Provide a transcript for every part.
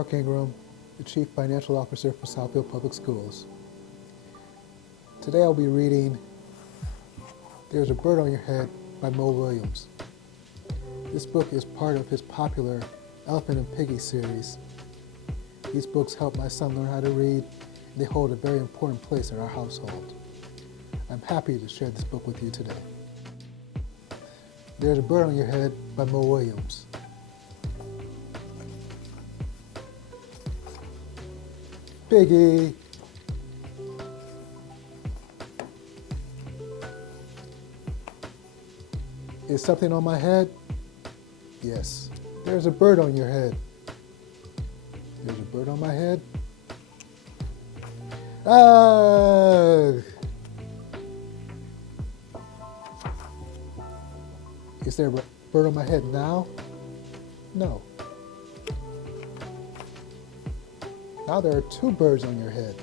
Marc Ingram, the Chief Financial Officer for Southfield Public Schools. Today I'll be reading There's a Bird on Your Head by Mo Williams. This book is part of his popular Elephant and Piggy series. These books help my son learn how to read, and they hold a very important place in our household. I'm happy to share this book with you today. There's a Bird on Your Head by Mo Williams. Piggy. Is something on my head? Yes. There's a bird on your head. There's a bird on my head? Ah! Is there a bird on my head now? No. Now there are two birds on your head.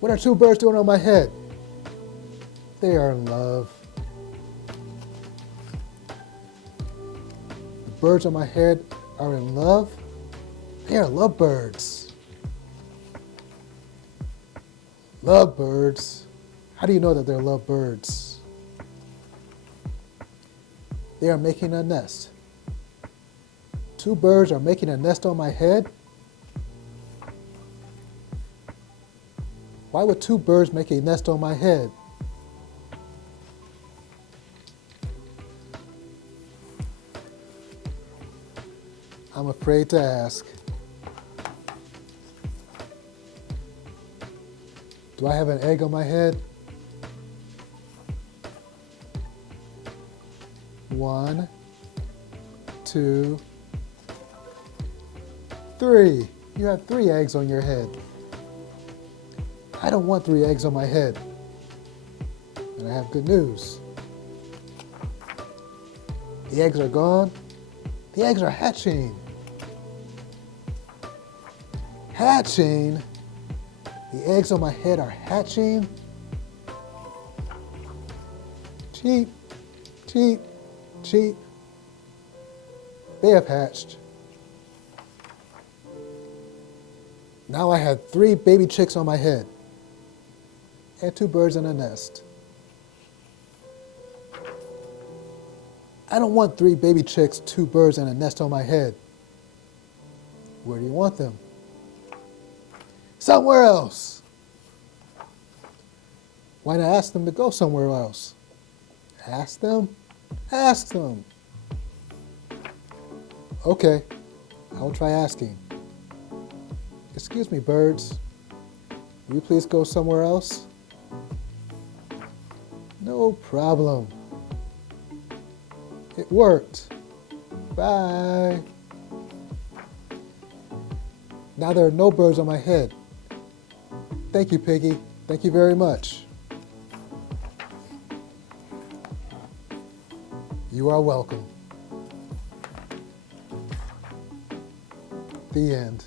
What are two birds doing on my head? They are in love. The birds on my head are in love. They are lovebirds. Lovebirds. How do you know that they're lovebirds? They are making a nest. Two birds are making a nest on my head? Why would two birds make a nest on my head? I'm afraid to ask. Do I have an egg on my head? 1, 2, 3. You have 3 eggs on your head. I don't want 3 eggs on my head. And I have good news. The eggs are gone. The eggs are hatching. Hatching? The eggs on my head are hatching? Cheep, cheep, cheep. They have hatched. Now I have 3 baby chicks on my head and 2 birds in a nest. I don't want 3 baby chicks, 2 birds, and a nest on my head. Where do you want them? Somewhere else. Why not ask them to go somewhere else? Ask them? Ask them. Okay, I'll try asking. Excuse me, birds. Will you please go somewhere else? No problem. It worked. Bye. Now there are no birds on my head. Thank you, Piggy. Thank you very much. You are welcome. The end.